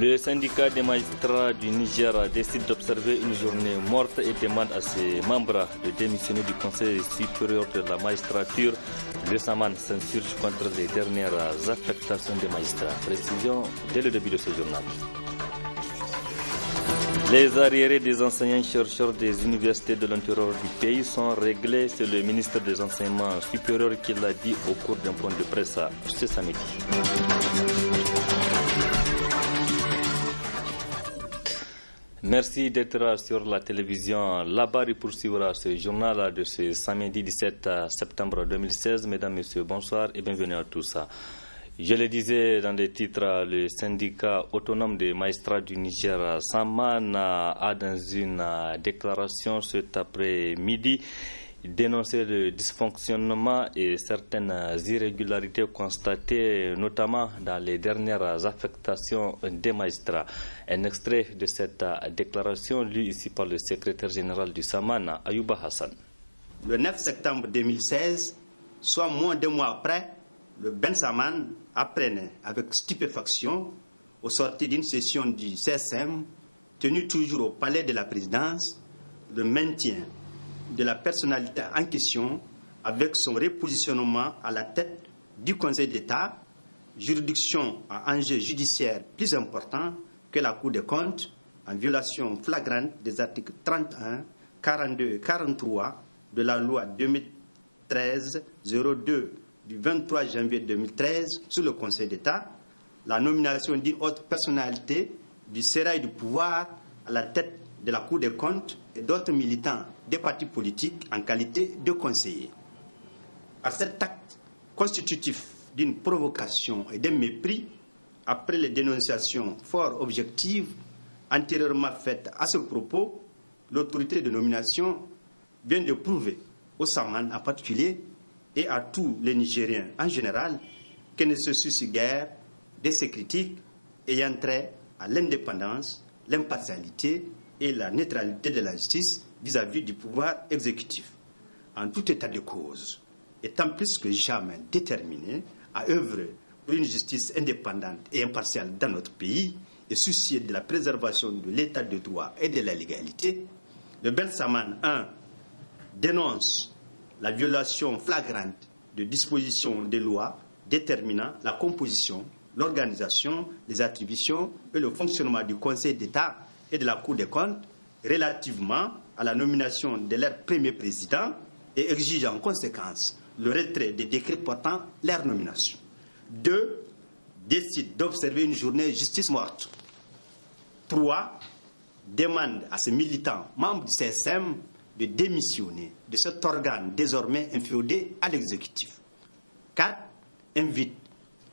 Le syndicat des magistrats du Niger décide d'observer une journée morte et demande à ses membres de démissionner du Conseil supérieur de la magistrature. Le Saman s'insurge contre les dernières affectations des magistrats. Précision dès le début de ce journal. Les arriérés des enseignants-chercheurs des universités de l'intérieur du pays sont réglés. C'est le ministre des Enseignements supérieurs qui l'a dit au cours d'un point de presse ce samedi. Merci d'être sur la télévision. Là-bas, poursuivra ce journal de ce samedi 17 septembre 2016. Mesdames, Messieurs, bonsoir et bienvenue à tous. Je le disais dans les titres, le syndicat autonome des magistrats du Niger, Saman, a dans une déclaration cet après-midi dénoncé le dysfonctionnement et certaines irrégularités constatées, notamment dans les dernières affectations des magistrats. Un extrait de cette déclaration lu ici par le secrétaire général du Saman, Ayouba Hassan. Le 9 septembre 2016, soit moins de 2 mois après, le Ben Saman apprenait avec stupéfaction, au sortir d'une session du CSM, tenue toujours au palais de la présidence, le maintien de la personnalité en question avec son repositionnement à la tête du Conseil d'État, juridiction à enjeu judiciaire plus important que la Cour des comptes, en violation flagrante des articles 31, 42 et 43 de la loi 2013-02 du 23 janvier 2013 sur le Conseil d'État, la nomination d'une autre personnalité du sérail du pouvoir à la tête de la Cour des comptes et d'autres militants des partis politiques en qualité de conseillers. Par cet acte constitutif d'une provocation et d'un mépris, après les dénonciations fort objectives antérieurement faites à ce propos, l'autorité de nomination vient de prouver au Saman en particulier et à tous les Nigériens en général qu'elle ne se soucie guère de ces critiques ayant trait à l'indépendance, l'impartialité et la neutralité de la justice vis-à-vis du pouvoir exécutif. En tout état de cause, étant plus que jamais déterminé à œuvrer pour une justice indépendante et impartiale dans notre pays et soucieux de la préservation de l'état de droit et de la légalité, le Ben Saman 1 dénonce la violation flagrante de dispositions des lois déterminant la composition, l'organisation, les attributions et le fonctionnement du Conseil d'État et de la Cour des comptes relativement à la nomination de leur premier président et exige en conséquence le retrait des décrets portant leur nomination. 2. Décide d'observer une journée justice morte. 3. Demande à ses militants membres du CSM de démissionner de cet organe désormais inféodé à l'exécutif. 4. Invite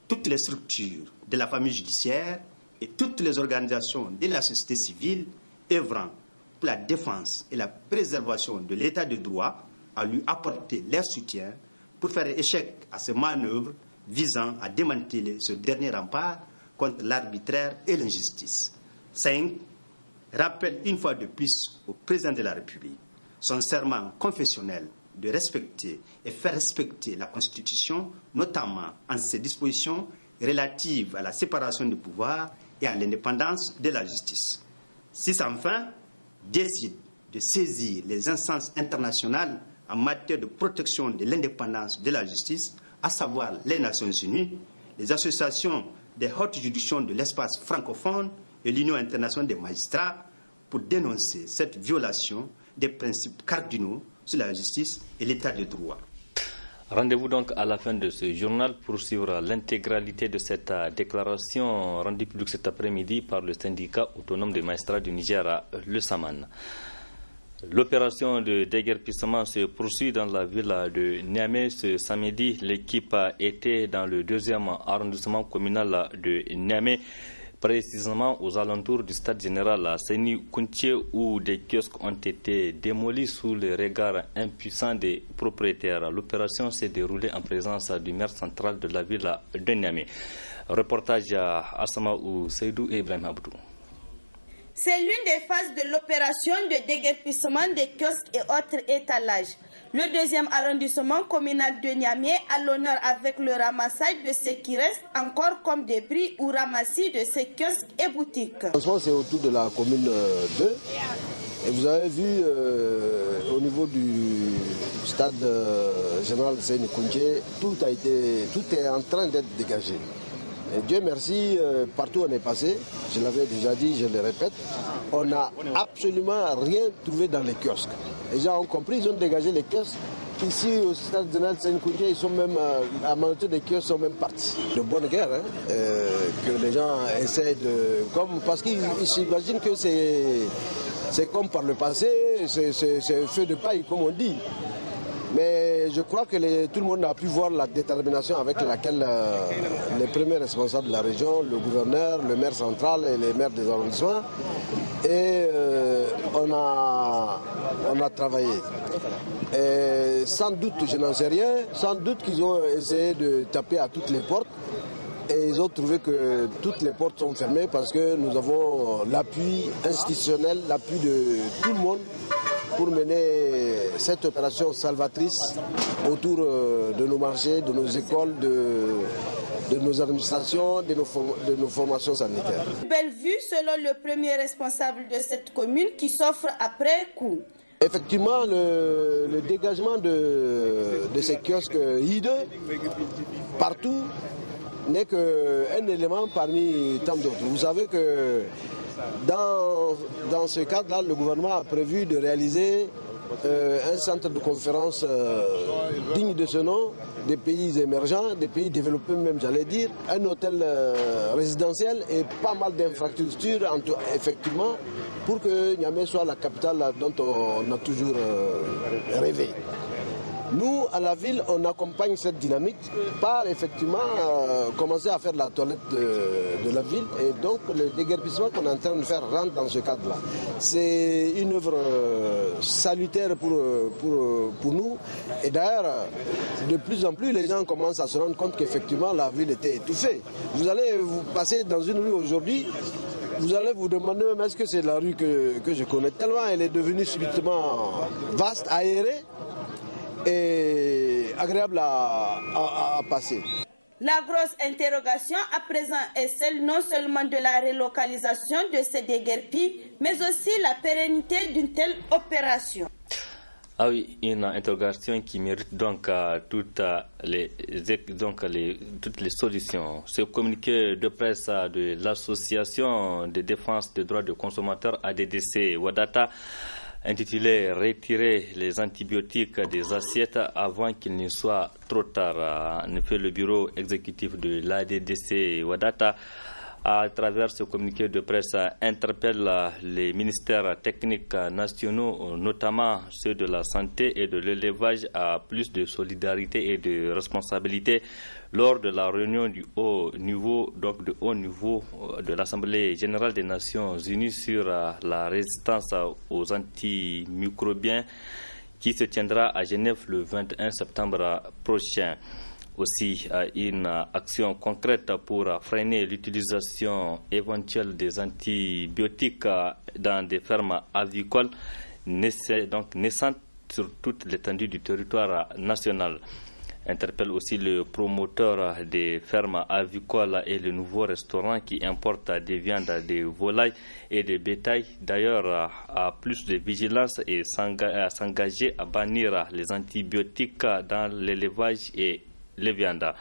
toutes les structures de la famille judiciaire et toutes les organisations de la société civile œuvrant pour la défense et la préservation de l'état de droit à lui apporter leur soutien pour faire échec à ces manœuvres visant à démanteler ce dernier rempart contre l'arbitraire et l'injustice. 5. Rappelle une fois de plus au président de la République son serment confessionnel de respecter et faire respecter la Constitution, notamment en ses dispositions relatives à la séparation du pouvoir et à l'indépendance de la justice. 6. Enfin, décide de saisir les instances internationales en matière de protection de l'indépendance de la justice, à savoir les Nations Unies, les associations des hautes juridictions de l'espace francophone et l'Union internationale des magistrats pour dénoncer cette violation des principes cardinaux sur la justice et l'état de droit. Rendez-vous donc à la fin de ce journal pour suivre l'intégralité de cette déclaration rendue publique cet après-midi par le syndicat autonome des magistrats du Niger, le Saman. L'opération de déguerpissement se poursuit dans la ville de Niamey. Ce samedi, l'équipe était dans le 2e arrondissement communal de Niamey, précisément aux alentours du stade général Seni Kountié, où des kiosques ont été démolis sous le regard impuissant des propriétaires. L'opération s'est déroulée en présence du maire central de la ville de Niamey. Reportage à Asama ou Seydou et Ibrahim Abdou. C'est l'une des phases de l'opération de déguerpissement des kiosques et autres étalages. Le deuxième arrondissement communal de Niamey a l'honneur avec le ramassage de ce qui reste encore comme débris ou ramassis de ces kiosques et boutiques. C'est autour de la commune 2. Et vous avez vu au niveau du stade général Seyni Koundje, tout est en train d'être dégagé. Et Dieu merci, partout où on est passé, je l'avais déjà dit, je le répète, on n'a absolument rien trouvé dans les kiosques. Les gens ont compris, ils ont dégagé les kiosques. Ici au stade général Seyni Koundje, ils sont même, la majorité des kiosques sont même partis. De bonne guerre, que les gens essaient de... parce qu'ils s'imaginent que c'est comme par le passé, c'est feu de paille comme on dit. Mais je crois que tout le monde a pu voir la détermination avec laquelle les premiers responsables de la région, le gouverneur, le maire central et les maires des arrondissements, et on a travaillé. Et sans doute, je n'en sais rien, sans doute qu'ils ont essayé de taper à toutes les portes. Et ils ont trouvé que toutes les portes sont fermées parce que nous avons l'appui institutionnel, l'appui de tout le monde pour mener cette opération salvatrice autour de nos marchés, de nos écoles, de nos administrations, de nos formations sanitaires. Belle vue selon le premier responsable de cette commune qui s'offre après coup. Effectivement, le dégagement de ces kiosques hideux partout n'est qu'un élément parmi tant d'autres. Vous savez que dans ce cadre-là, le gouvernement a prévu de réaliser un centre de conférence digne de ce nom, des pays émergents, des pays développés même, j'allais dire, un hôtel résidentiel et pas mal d'infrastructures, effectivement, pour que Niamey soit la capitale dont on a toujours rêvé. Nous, à la ville, on accompagne cette dynamique par effectivement commencer à faire la toilette de la ville. Et donc, le déguerpissement qu'on est en train de faire rentre dans ce cadre-là. C'est une œuvre salutaire pour nous. Et d'ailleurs, de plus en plus, les gens commencent à se rendre compte qu'effectivement, la ville était étouffée. Vous allez vous passer dans une rue aujourd'hui, vous allez vous demander même est-ce que c'est la rue que je connais. Tellement elle est devenue subitement vaste, aérée et agréable à passer. La grosse interrogation à présent est celle non seulement de la relocalisation de ces déguerpis, mais aussi la pérennité d'une telle opération. Ah oui, une interrogation qui mérite donc toutes les solutions. Ce communiqué de presse de l'Association de défense des droits des consommateurs ADDC Wadata intitulé « Retirer les antibiotiques des assiettes avant qu'il ne soit trop tard ». En effet, le bureau exécutif de l'ADDC Wadata, à travers ce communiqué de presse, interpelle les ministères techniques nationaux, notamment ceux de la santé et de l'élevage, à plus de solidarité et de responsabilité lors de la réunion du haut niveau, de l'Assemblée générale des Nations Unies sur la résistance aux antimicrobiens qui se tiendra à Genève le 21 septembre prochain. Aussi, une action concrète pour freiner l'utilisation éventuelle des antibiotiques dans des fermes avicoles naissantes sur toute l'étendue du territoire national. Interpelle aussi le promoteur des fermes avicoles et le nouveau restaurant qui importe des viandes, des volailles et des bétails. D'ailleurs, à plus de vigilance et à s'engager à bannir les antibiotiques dans l'élevage et les viandes.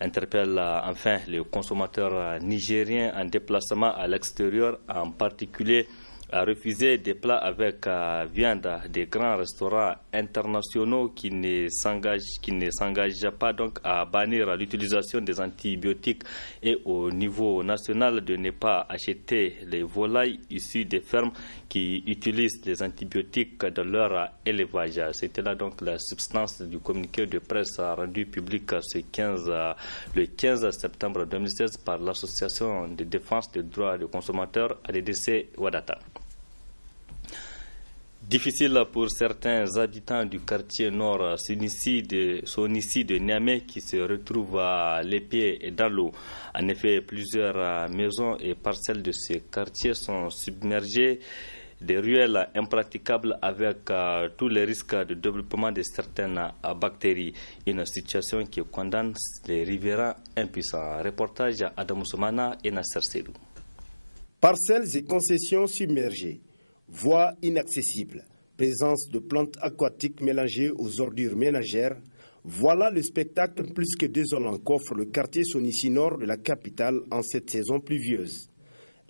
Interpelle enfin les consommateurs nigériens en déplacement à l'extérieur, en particulier à refuser des plats avec viande des grands restaurants internationaux qui ne s'engagent pas donc à bannir l'utilisation des antibiotiques et au niveau national de ne pas acheter les volailles issues des fermes qui utilisent les antibiotiques dans leur élevage. C'était là donc la substance du communiqué de presse rendu public le 15 septembre 2016 par l'Association de défense des droits des consommateurs ADDC Wadata. Difficile pour certains habitants du quartier nord ici de Niamey qui se retrouvent les pieds dans l'eau. En effet, plusieurs maisons et parcelles de ce quartier sont submergées, des ruelles impraticables avec tous les risques de développement de certaines bactéries. Une situation qui condamne les riverains impuissants. Reportage à Adam Soumana et Nasser Sedou. Parcelles et concessions submergées. Voies inaccessibles, présence de plantes aquatiques mélangées aux ordures ménagères, voilà le spectacle plus que désolant qu'offre le quartier Sonissi Nord de la capitale en cette saison pluvieuse.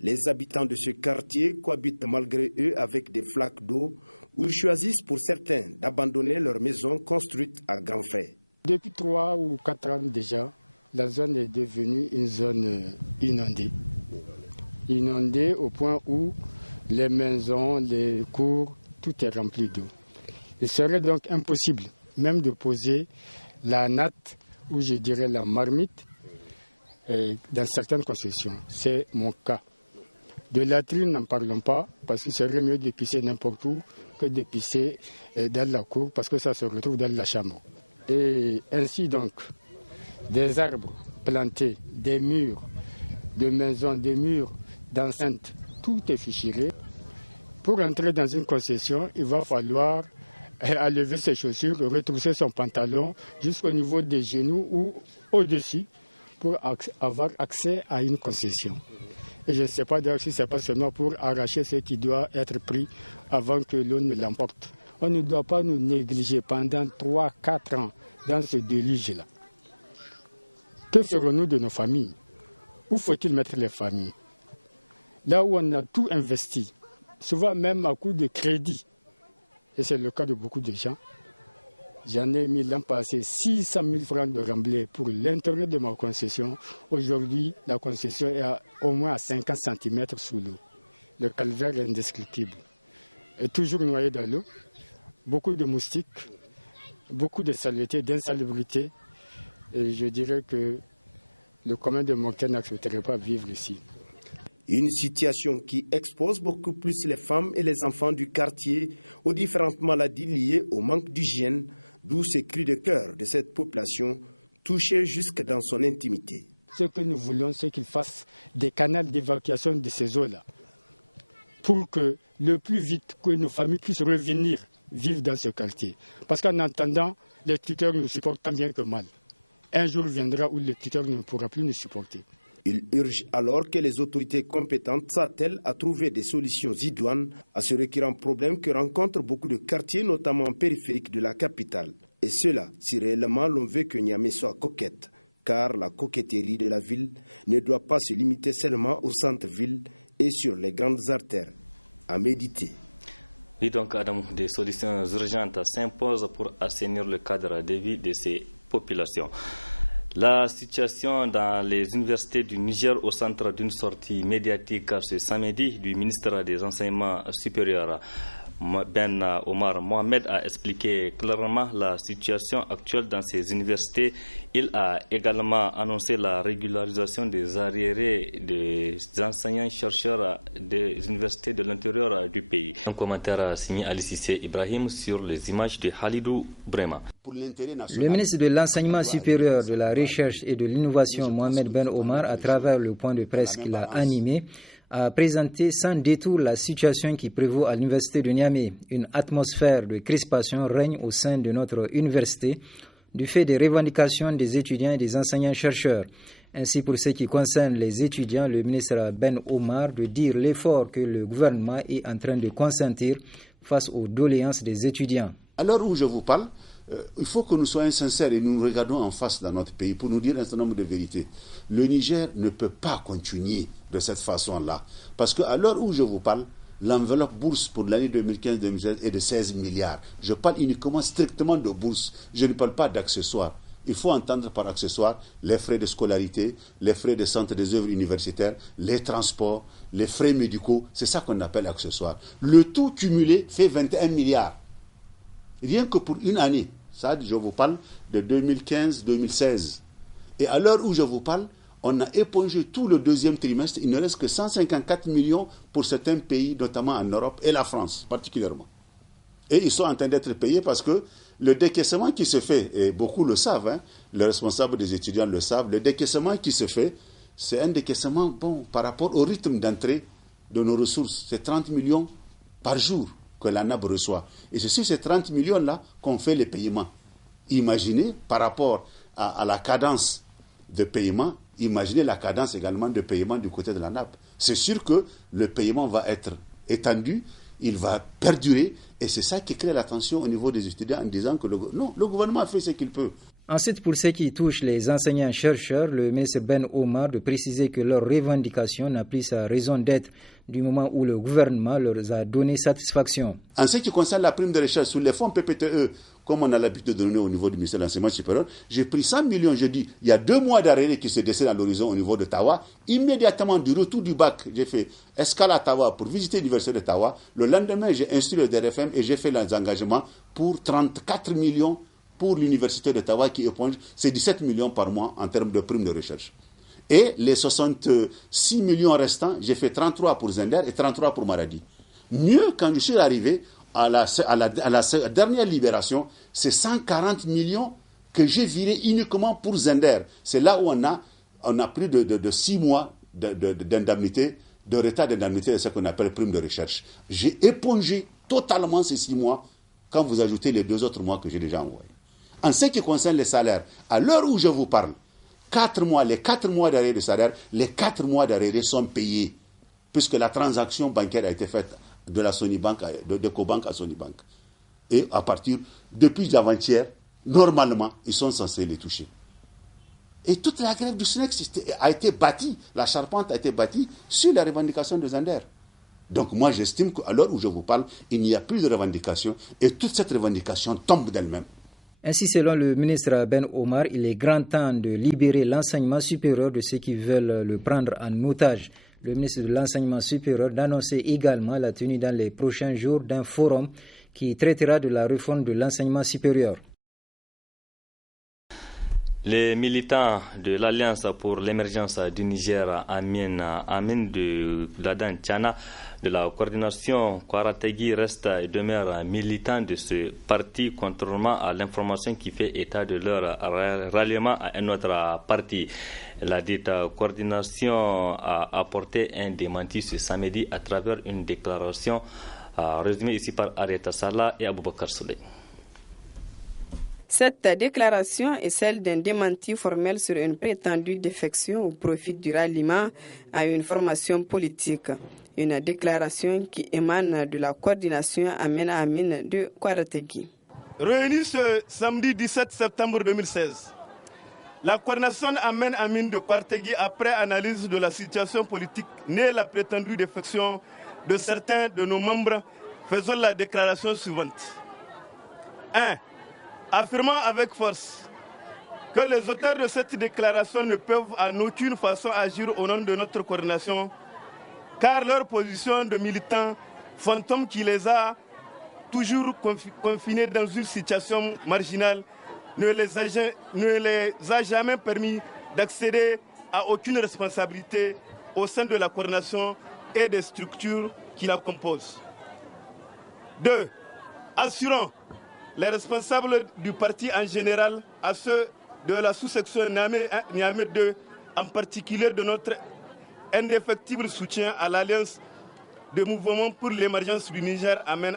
Les habitants de ce quartier cohabitent malgré eux avec des flaques d'eau où ils choisissent pour certains d'abandonner leurs maisons construites à grands frais. Depuis 3 ou 4 ans déjà, la zone est devenue une zone inondée. Inondée au point où les maisons, les cours, tout est rempli d'eau. Il serait donc impossible même de poser la natte ou je dirais la marmite dans certaines concessions. C'est mon cas. De latrines, n'en parlons pas parce qu'il serait mieux de pisser n'importe où que de pisser dans la cour parce que ça se retrouve dans la chambre. Et ainsi donc, des arbres plantés, des murs de maisons, des murs d'enceintes, tout est fichiré. Pour entrer dans une concession, il va falloir enlever ses chaussures, retrousser son pantalon jusqu'au niveau des genoux ou au-dessus pour avoir accès à une concession. Et je ne sais pas d'ailleurs si ce n'est pas seulement pour arracher ce qui doit être pris avant que l'eau ne l'emporte. On ne doit pas nous négliger pendant 3-4 ans dans ce déluge-là. Que ferons-nous de nos familles? Où faut-il mettre les familles? Là où on a tout investi, souvent même à coup de crédit, et c'est le cas de beaucoup de gens. J'en ai mis l'an passé 600 000 francs de remblai pour l'intérieur de ma concession. Aujourd'hui, la concession est au moins à 50 cm sous l'eau. Le calvaire est indescriptible. Et toujours noyé dans l'eau, beaucoup de moustiques, beaucoup de saleté, d'insalubrité. Et je dirais que le commun de mon cœur n'accepterait pas vivre ici. Une situation qui expose beaucoup plus les femmes et les enfants du quartier aux différentes maladies liées au manque d'hygiène, d'où ces cris de cœur de cette population touchée jusque dans son intimité. Ce que nous voulons, c'est qu'ils fassent des canaux d'évacuation de ces eaux-là pour que le plus vite que nos familles puissent revenir vivre dans ce quartier. Parce qu'en attendant, les tuteurs nous supportent tant bien que mal. Un jour viendra où les tuteurs ne pourront plus nous supporter. Il urge alors que les autorités compétentes s'attellent à trouver des solutions idoines à ce récurrent problème que rencontrent beaucoup de quartiers, notamment périphériques de la capitale. Et cela, si réellement l'on veut que Niamey soit coquette, car la coquetterie de la ville ne doit pas se limiter seulement au centre-ville et sur les grandes artères. À méditer. Oui, donc Adam, des solutions urgentes s'imposent pour assainir le cadre de vie de ces populations. La situation dans les universités du Niger au centre d'une sortie médiatique ce samedi du ministre des Enseignements supérieurs. Ben Omar Mohamed a expliqué clairement la situation actuelle dans ces universités. Il a également annoncé la régularisation des arriérés des enseignants-chercheurs des universités de l'intérieur du pays. Un commentaire signé Ali Cissé Ibrahim sur les images de Halidou Brema. Le ministre de l'Enseignement supérieur, de la Recherche et de l'Innovation, Mohamed Ben Omar, à travers le point de presse qu'il a animé, a présenté sans détour la situation qui prévaut à l'université de Niamey. Une atmosphère de crispation règne au sein de notre université du fait des revendications des étudiants et des enseignants-chercheurs. Ainsi, pour ce qui concerne les étudiants, le ministre Ben Omar de dire l'effort que le gouvernement est en train de consentir face aux doléances des étudiants. À l'heure où je vous parle, il faut que nous soyons sincères et nous regardons en face dans notre pays pour nous dire un certain nombre de vérités. Le Niger ne peut pas continuer de cette façon-là. Parce qu'à l'heure où je vous parle, l'enveloppe bourse pour l'année 2015-2016 est de 16 milliards. Je parle uniquement strictement de bourse. Je ne parle pas d'accessoires. Il faut entendre par accessoires les frais de scolarité, les frais de centre des œuvres universitaires, les transports, les frais médicaux. C'est ça qu'on appelle accessoires. Le tout cumulé fait 21 milliards. Rien que pour une année. Ça, je vous parle de 2015-2016. Et à l'heure où je vous parle, on a épongé tout le deuxième trimestre. Il ne reste que 154 millions pour certains pays, notamment en Europe et la France particulièrement. Et ils sont en train d'être payés parce que le décaissement qui se fait, et beaucoup le savent, hein, les responsables des étudiants le savent, le décaissement qui se fait, c'est un décaissement par rapport au rythme d'entrée de nos ressources. C'est 30 millions par jour que l'ANAB reçoit. Et c'est sur ces 30 millions-là qu'on fait les paiements. Imaginez, par rapport à la cadence de paiement, imaginez la cadence également de paiement du côté de l'ANAB. C'est sûr que le paiement va être étendu, il va perdurer, et c'est ça qui crée la tension au niveau des étudiants en disant que le gouvernement fait ce qu'il peut. Ensuite, pour ce qui touche les enseignants-chercheurs, le ministre Ben Omar de préciser que leur revendication n'a plus sa raison d'être du moment où le gouvernement leur a donné satisfaction. En ce qui concerne la prime de recherche sur les fonds PPTE, comme on a l'habitude de donner au niveau du ministère de l'Enseignement supérieur, j'ai pris 100 millions, je dis, il y a 2 mois d'arrêt qui se dessinent à l'horizon au niveau de Tawa. Immédiatement du retour du bac, j'ai fait escale à Tawa pour visiter l'université de Tawa. Le lendemain, j'ai instruit le DRFM et j'ai fait les engagements pour 34 millions pour l'université d'Ottawa qui éponge, c'est 17 millions par mois en termes de primes de recherche. Et les 66 millions restants, j'ai fait 33 pour Zender et 33 pour Maradi. Mieux, quand je suis arrivé à la dernière libération, c'est 140 millions que j'ai viré uniquement pour Zender. C'est là où on a plus de 6 mois d'indemnité, de retard d'indemnité de ce qu'on appelle prime de recherche. J'ai épongé totalement ces 6 mois quand vous ajoutez les 2 autres mois que j'ai déjà envoyés. En ce qui concerne les salaires, à l'heure où je vous parle, les 4 mois d'arrêt de salaire, les 4 mois d'arrêt sont payés, puisque la transaction bancaire a été faite de la Sonibank, de Cobank à Sonibank. Et à partir, depuis avant-hier, normalement, ils sont censés les toucher. Et toute la grève du SNEX a été bâtie, la charpente a été bâtie sur la revendication de Zender. Donc moi, j'estime qu'à l'heure où je vous parle, il n'y a plus de revendication, et toute cette revendication tombe d'elle-même. Ainsi, selon le ministre Ben Omar, il est grand temps de libérer l'enseignement supérieur de ceux qui veulent le prendre en otage. Le ministre de l'Enseignement supérieur d'annoncer également la tenue dans les prochains jours d'un forum qui traitera de la réforme de l'enseignement supérieur. Les militants de l'Alliance pour l'émergence du Niger, Amin de Ladan Tchana, de la coordination Kwarategi, restent et demeurent militants de ce parti, contrairement à l'information qui fait état de leur ralliement à un autre parti. La dite coordination a apporté un démenti ce samedi à travers une déclaration résumée ici par Arieta Salah et Aboubakar Souley. Cette déclaration est celle d'un démenti formel sur une prétendue défection au profit du ralliement à une formation politique. Une déclaration qui émane de la coordination Amin de Kwarategi. Réunie ce samedi 17 septembre 2016, la coordination Amin de Kwarategi, après analyse de la situation politique née la prétendue défection de certains de nos membres, faisons la déclaration suivante. 1. Affirmant avec force que les auteurs de cette déclaration ne peuvent en aucune façon agir au nom de notre coordination, car leur position de militants fantômes qui les a toujours confinés dans une situation marginale ne les a jamais permis d'accéder à aucune responsabilité au sein de la coordination et des structures qui la composent. 2. Assurant les responsables du parti en général, à ceux de la sous-section Niamey 2, en particulier de notre indéfectible soutien à l'Alliance de mouvements pour l'émergence du Niger, Amin.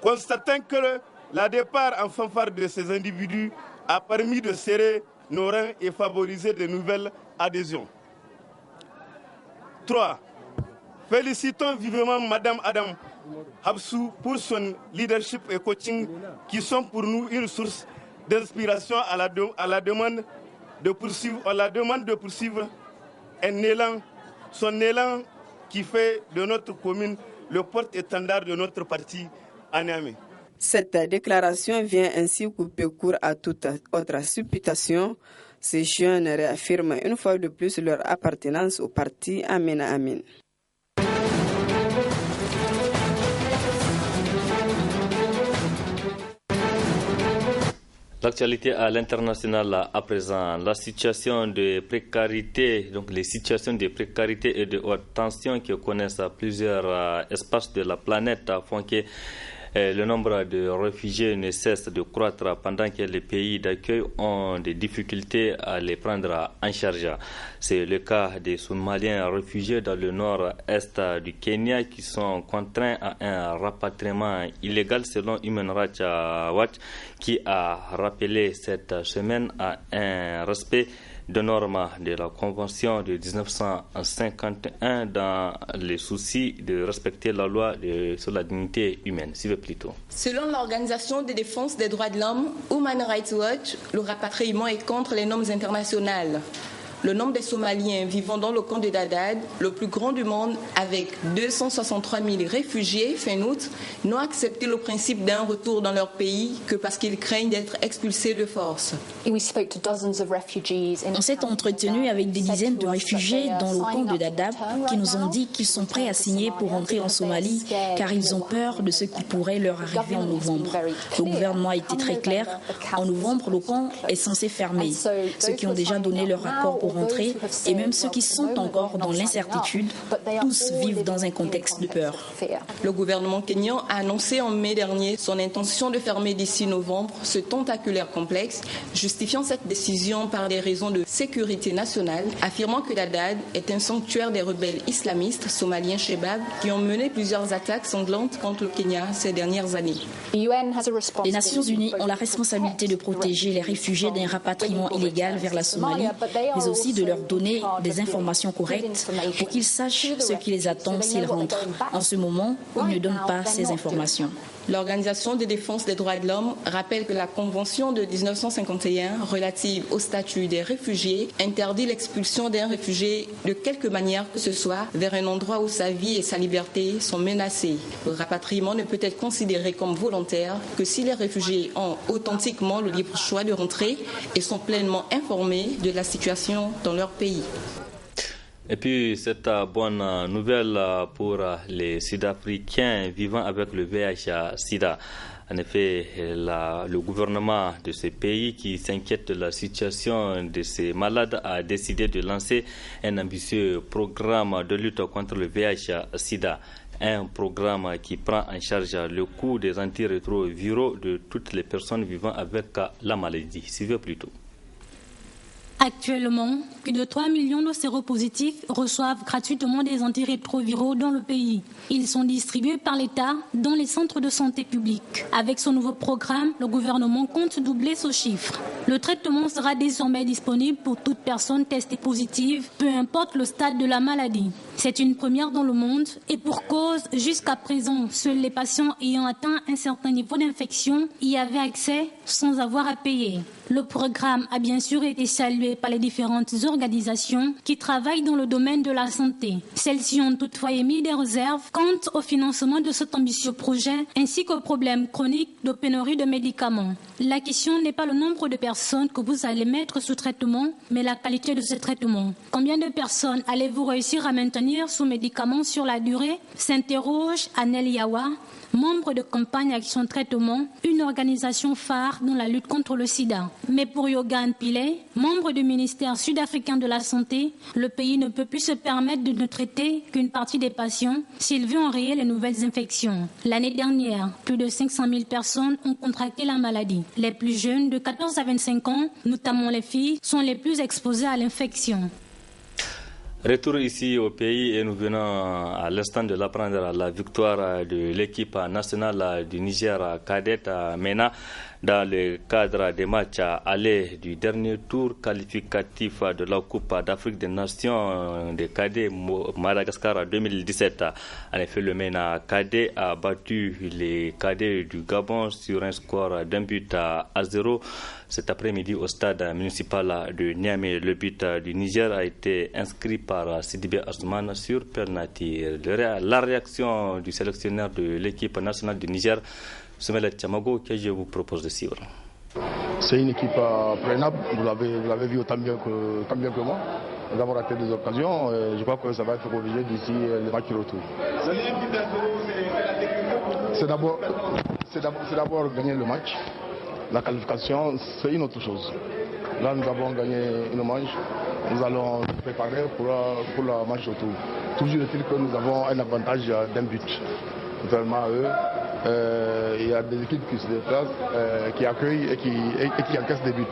Constatant que la départ en fanfare de ces individus a permis de serrer nos rangs et favoriser de nouvelles adhésions. 3. Félicitons vivement Madame Adam Habsou pour son leadership et coaching qui sont pour nous une source d'inspiration à la demande de poursuivre son élan qui fait de notre commune le porte-étendard de notre parti à Niamey. Cette déclaration vient ainsi couper court à toute autre supputation. Ces jeunes réaffirment une fois de plus leur appartenance au parti Amin. L'actualité à l'international à présent, la situation de précarité, donc les situations de précarité et de haute tension que connaissent plusieurs espaces de la planète font que Le nombre de réfugiés ne cesse de croître pendant que les pays d'accueil ont des difficultés à les prendre en charge. C'est le cas des Somaliens réfugiés dans le nord-est du Kenya qui sont contraints à un rapatriement illégal selon Human Rights Watch qui a rappelé cette semaine à un respect de normes de la Convention de 1951 dans les soucis de respecter la loi sur la dignité humaine. Suivez plutôt. Selon l'Organisation de défense des droits de l'homme, Human Rights Watch, le rapatriement est contre les normes internationales. Le nombre des Somaliens vivant dans le camp de Dadaab, le plus grand du monde, avec 263 000 réfugiés fin août, n'ont accepté le principe d'un retour dans leur pays que parce qu'ils craignent d'être expulsés de force. On s'est entretenu avec des dizaines de réfugiés dans le camp de Dadaab qui nous ont dit qu'ils sont prêts à signer pour rentrer en Somalie car ils ont peur de ce qui pourrait leur arriver en novembre. Le gouvernement a été très clair. En novembre, le camp est censé fermer. Ceux qui ont déjà donné leur accord pour rentrer et même ceux qui sont encore dans l'incertitude, tous vivent dans un contexte de peur. Le gouvernement kényan a annoncé en mai dernier son intention de fermer d'ici novembre ce tentaculaire complexe, justifiant cette décision par des raisons de sécurité nationale, affirmant que Dadaab est un sanctuaire des rebelles islamistes somaliens Shebab qui ont mené plusieurs attaques sanglantes contre le Kenya ces dernières années. Les Nations Unies ont la responsabilité de protéger les réfugiés d'un rapatriement illégal vers la Somalie, mais aussi de leur donner des informations correctes pour qu'ils sachent ce qui les attend s'ils rentrent. En ce moment, ils ne donnent pas ces informations. L'Organisation de défense des droits de l'homme rappelle que la Convention de 1951 relative au statut des réfugiés interdit l'expulsion d'un réfugié de quelque manière que ce soit vers un endroit où sa vie et sa liberté sont menacées. Le rapatriement ne peut être considéré comme volontaire que si les réfugiés ont authentiquement le libre choix de rentrer et sont pleinement informés de la situation dans leur pays. Et puis, cette bonne nouvelle pour les Sud-Africains vivant avec le VIH-Sida. En effet, le gouvernement de ce pays qui s'inquiète de la situation de ces malades a décidé de lancer un ambitieux programme de lutte contre le VIH-Sida. Un programme qui prend en charge le coût des antirétroviraux de toutes les personnes vivant avec la maladie. Suivez plutôt. Actuellement, plus de 3 millions de séropositifs reçoivent gratuitement des antirétroviraux dans le pays. Ils sont distribués par l'État dans les centres de santé publics. Avec ce nouveau programme, le gouvernement compte doubler ce chiffre. Le traitement sera désormais disponible pour toute personne testée positive, peu importe le stade de la maladie. C'est une première dans le monde et pour cause, jusqu'à présent, seuls les patients ayant atteint un certain niveau d'infection y avaient accès sans avoir à payer. Le programme a bien sûr été salué par les différentes organisations qui travaillent dans le domaine de la santé. Celles-ci ont toutefois émis des réserves quant au financement de cet ambitieux projet ainsi qu'au problème chronique de pénurie de médicaments. La question n'est pas le nombre de personnes que vous allez mettre sous traitement, mais la qualité de ce traitement. Combien de personnes allez-vous réussir à maintenir sous médicaments sur la durée? S'interroge Anel Yawa, membre de Campagne Action Traitement, une organisation phare dans la lutte contre le sida. Mais pour Yogan Pillay, membre du ministère sud-africain de la Santé, le pays ne peut plus se permettre de ne traiter qu'une partie des patients s'il veut enrayer les nouvelles infections. L'année dernière, plus de 500 000 personnes ont contracté la maladie. Les plus jeunes, de 14 à 25 ans, notamment les filles, sont les plus exposées à l'infection. Retour ici au pays et nous venons à l'instant de l'apprendre la victoire de l'équipe nationale du Niger cadette à MENA dans le cadre des matchs allés du dernier tour qualificatif de la Coupe d'Afrique des Nations des cadets Madagascar 2017. En effet, le MENA cadet a battu les cadets du Gabon sur un score d'un but à 0 cet après-midi au stade municipal de Niamey. Le but du Niger a été inscrit par Sidibé Assoumane sur penalty. La réaction du sélectionneur de l'équipe nationale du Niger, Soumelet Tchamago, que je vous propose de suivre. C'est une équipe prenable, vous l'avez vu autant bien que moi. Nous avons raté des occasions, je crois que ça va être obligé d'ici le match retour. C'est d'abord gagner le match. La qualification, c'est une autre chose. Là, nous avons gagné une manche. Nous allons nous préparer pour le match retour. Toujours est-il que nous avons un avantage d'un but. Contrairement à eux, il y a des équipes qui se déplacent, qui accueillent et qui encaissent des buts.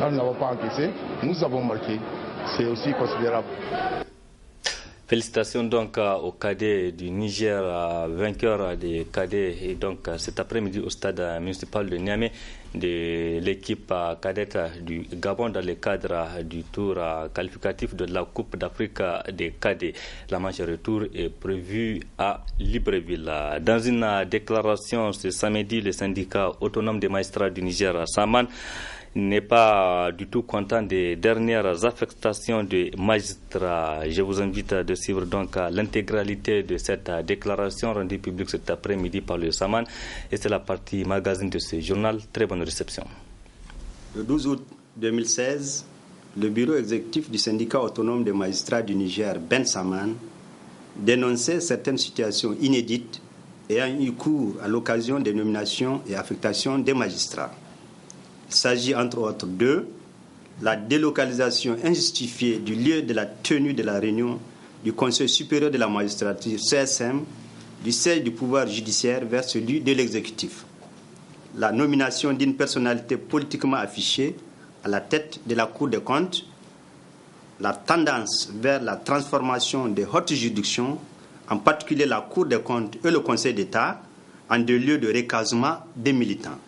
Là, nous n'avons pas encaissé, nous avons marqué. C'est aussi considérable. Félicitations donc aux cadets du Niger, vainqueurs des cadets, et donc cet après-midi au stade municipal de Niamey de l'équipe cadette du Gabon dans le cadre du tour qualificatif de la Coupe d'Afrique des cadets. La manche retour est prévue à Libreville. Dans une déclaration ce samedi, le syndicat autonome des magistrats du Niger, SAMAN, n'est pas du tout content des dernières affectations de magistrats. Je vous invite de suivre donc l'intégralité de cette déclaration rendue publique cet après-midi par le SAMAN, et c'est la partie magazine de ce journal. Très bonne réception. Le 12 août 2016, le bureau exécutif du syndicat autonome des magistrats du Niger, Ben Saman, dénonçait certaines situations inédites ayant eu cours à l'occasion des nominations et affectations des magistrats. Il s'agit entre autres de la délocalisation injustifiée du lieu de la tenue de la réunion du Conseil supérieur de la magistrature, CSM, du siège du pouvoir judiciaire vers celui de l'exécutif. La nomination d'une personnalité politiquement affichée à la tête de la Cour des comptes, la tendance vers la transformation des hautes juridictions, en particulier la Cour des comptes et le Conseil d'État, en deux lieux de recasement des militants.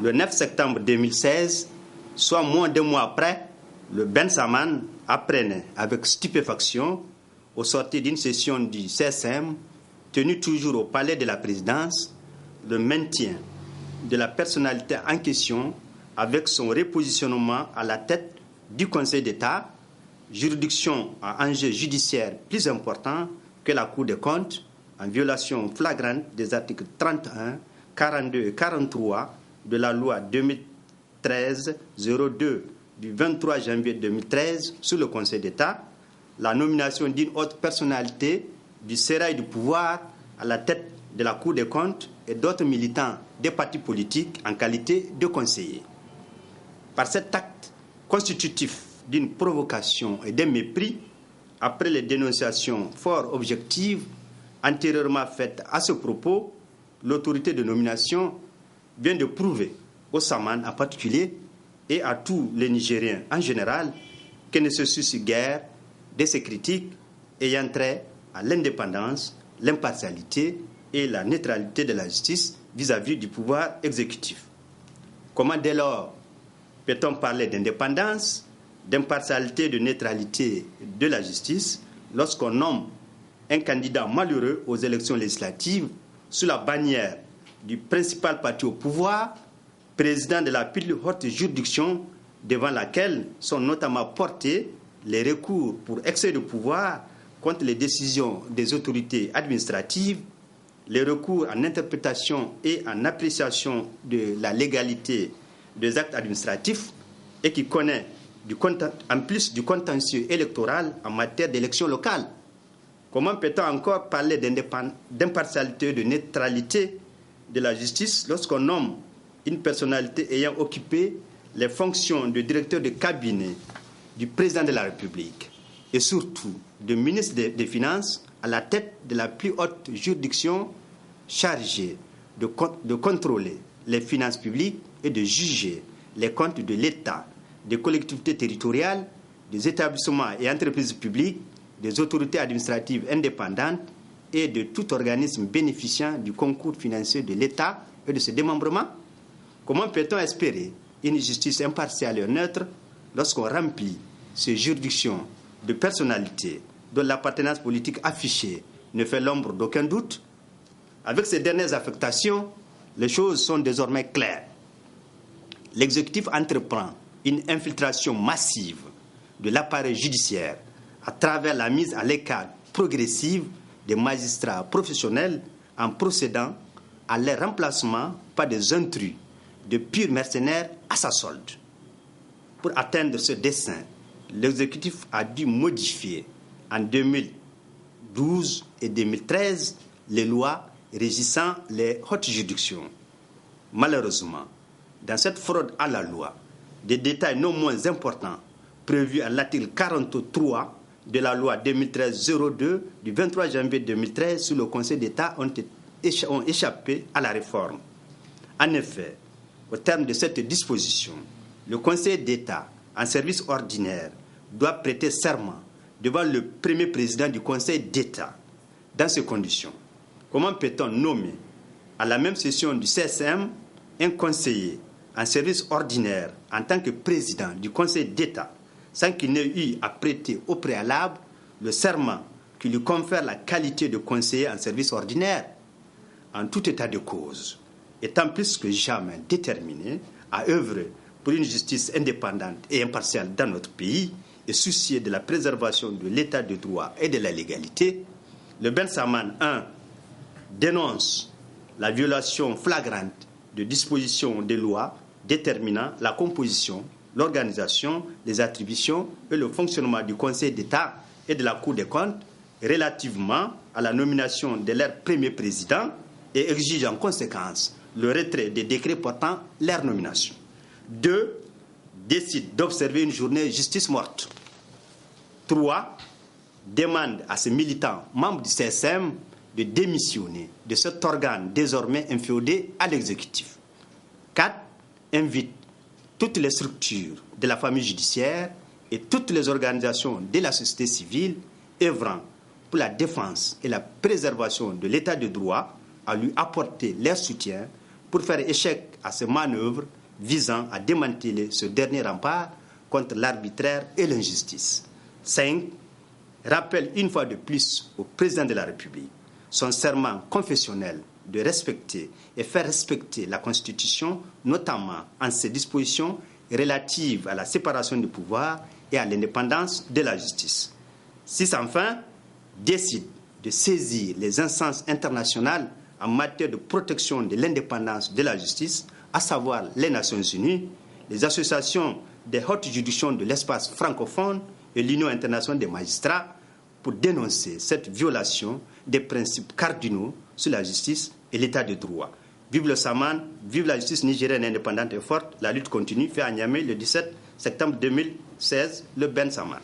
Le 9 septembre 2016, soit moins d'un mois après, le Ben Saman apprenait avec stupéfaction, au sortir d'une session du CSM, tenue toujours au palais de la présidence, le maintien de la personnalité en question avec son repositionnement à la tête du Conseil d'État, juridiction à enjeu judiciaire plus important que la Cour des comptes, en violation flagrante des articles 31, 42 et 43 de la loi 2013-02 du 23 janvier 2013 sur le Conseil d'État, la nomination d'une autre personnalité du sérail du pouvoir à la tête de la Cour des comptes et d'autres militants des partis politiques en qualité de conseillers. Par cet acte constitutif d'une provocation et d'un mépris, après les dénonciations fort objectives antérieurement faites à ce propos, l'autorité de nomination vient de prouver au Saman en particulier et à tous les Nigériens en général qu'elle ne se soucie guère de ces critiques ayant trait à l'indépendance, l'impartialité et la neutralité de la justice vis-à-vis du pouvoir exécutif. Comment dès lors peut-on parler d'indépendance, d'impartialité et de neutralité de la justice lorsqu'on nomme un candidat malheureux aux élections législatives sous la bannière du principal parti au pouvoir, président de la plus haute juridiction devant laquelle sont notamment portés les recours pour excès de pouvoir contre les décisions des autorités administratives, les recours en interprétation et en appréciation de la légalité des actes administratifs et qui connaît en plus du contentieux électoral en matière d'élections locales. Comment peut-on encore parler d'impartialité, de neutralité de la justice lorsqu'on nomme une personnalité ayant occupé les fonctions de directeur de cabinet du président de la République et surtout de ministre des Finances à la tête de la plus haute juridiction chargée de contrôler les finances publiques et de juger les comptes de l'État, des collectivités territoriales, des établissements et entreprises publiques, des autorités administratives indépendantes et de tout organisme bénéficiant du concours financier de l'État et de ses démembrements? Comment peut-on espérer une justice impartiale et neutre lorsqu'on remplit ces juridictions de personnalités dont l'appartenance politique affichée ne fait l'ombre d'aucun doute? Avec ces dernières affectations, les choses sont désormais claires. L'exécutif entreprend une infiltration massive de l'appareil judiciaire à travers la mise à l'écart progressive des magistrats professionnels en procédant à leur remplacement par des intrus, de purs mercenaires à sa solde. Pour atteindre ce dessein, l'exécutif a dû modifier en 2012 et 2013 les lois régissant les hautes juridictions. Malheureusement, dans cette fraude à la loi, des détails non moins importants prévus à l'article 43 de la loi 2013-02 du 23 janvier 2013 sur le Conseil d'État ont ont échappé à la réforme. En effet, au terme de cette disposition, le Conseil d'État en service ordinaire doit prêter serment devant le premier président du Conseil d'État. Dans ces conditions, comment peut-on nommer à la même session du CSM un conseiller en service ordinaire en tant que président du Conseil d'État sans qu'il n'ait eu à prêter au préalable le serment qui lui confère la qualité de conseiller en service ordinaire? En tout état de cause, étant plus que jamais déterminé à œuvrer pour une justice indépendante et impartiale dans notre pays et soucieux de la préservation de l'état de droit et de la légalité, le Ben Saman 1 dénonce la violation flagrante de dispositions des lois déterminant la composition, l'organisation, les attributions et le fonctionnement du Conseil d'État et de la Cour des comptes relativement à la nomination de leur premier président et exige en conséquence le retrait des décrets portant leur nomination. 2. Décide d'observer une journée justice morte. 3. Demande à ses militants membres du CSM de démissionner de cet organe désormais inféodé à l'exécutif. 4. Invite toutes les structures de la famille judiciaire et toutes les organisations de la société civile œuvrant pour la défense et la préservation de l'état de droit à lui apporter leur soutien pour faire échec à ces manœuvres visant à démanteler ce dernier rempart contre l'arbitraire et l'injustice. 5. Rappelle une fois de plus au président de la République son serment confessionnel de respecter et faire respecter la Constitution, notamment en ses dispositions relatives à la séparation des pouvoirs et à l'indépendance de la justice. 6. Enfin, décide de saisir les instances internationales en matière de protection de l'indépendance de la justice, à savoir les Nations Unies, les associations des hautes juridictions de l'espace francophone et l'Union internationale des magistrats, pour dénoncer cette violation des principes cardinaux sur la justice et l'état de droit. Vive le Saman, vive la justice nigérienne indépendante et forte. La lutte continue, fait à Niamey le 17 septembre 2016, le Ben Saman.